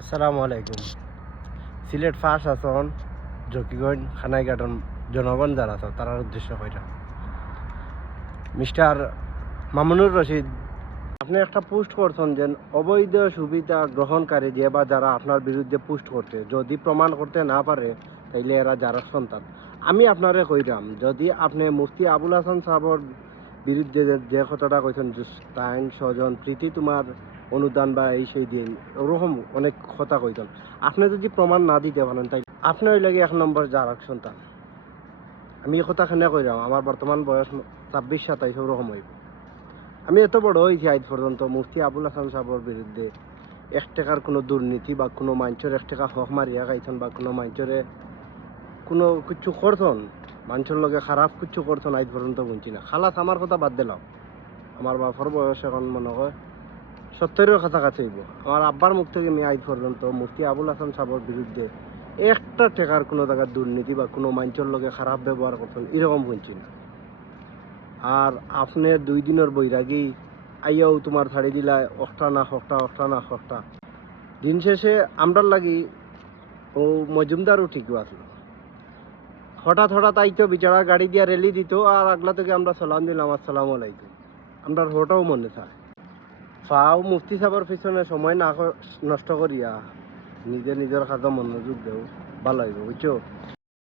আসসালামু আলাইকুম। সিলেট ফার্স্ট আসন জকিগঞ্জ খানাইঘাটন জনগণ যারা আছে তার উদ্দেশ্য কইরা মিস্টার মামুনুর রশিদ, আপনি একটা পোস্ট করছেন যে অবৈধ সুবিধা গ্রহণকারী যে বা যারা আপনার বিরুদ্ধে পোস্ট করতে যদি প্রমাণ করতে না পারে তাইলে এরা যারা সন্তান। আমি আপনারে কইরাম, যদি আপনি মুফতি আবুল হাসান সাহেবের বিরুদ্ধে যে কথাটা কইছেন টাইম স্বজন প্রীতি তোমার অনুদান বা এই সেই দিন ওরকম অনেক কথা কইতেন, আপনি যদি প্রমাণ না দিতে পারেন তাই আপনি ওই লাগে 1 নম্বর যার সন্তান। আমি এই কথা খানে কইরাম, আমার বর্তমান বয়স 26-27 ওরকম হইব। আমি এত বড় হয়েছি আজ পর্যন্ত মুফতি আবুল হাসান সাহেবের বিরুদ্ধে 1 টাকার কোনো দুর্নীতি বা কোনো মানুষের 1 টাকা হক মারিয়া খাইছেন বা কোনো মানুষের কোনো কিছু করছেন, মানুষের লগে খারাপ কিছু করছেন আজ পর্যন্ত বুঝছি না। খালাস আমার কথা বাদ দিলাম, আমার বাপর বয়স এখন মনে হয় 70-এর কাছাকাছি হইব। আমার আব্বার মুখ থেকে আমি আজ পর্যন্ত মুফতি আবুল হাসান সাহেবের বিরুদ্ধে 1 টাকার কোনো জায়গার দুর্নীতি বা কোনো মানুষের লগে খারাপ ব্যবহার করছেন এরকম বুঝছি না। আর আপনার 2 দিনের বৈরাগী আইয়াও তোমার ছাড়ি দিলা অষ্টা না হকটা। দিন শেষে আমরার লাগি ও মজুমদারও ঠিক আসলো, হঠাৎ আইতো বিচারা গাড়ি দিয়া রেলি দিত আর আগলা থেকে আমরা সালাম দিলাম আসসালামু আলাইকুম, আমরা হটাও মনে থাকে ফাও মুফতি সাহেবের পিছনে সময় না নষ্ট করিয়া নিজের কাজে মনোযোগ দেও, ভালো হইব বুঝছো।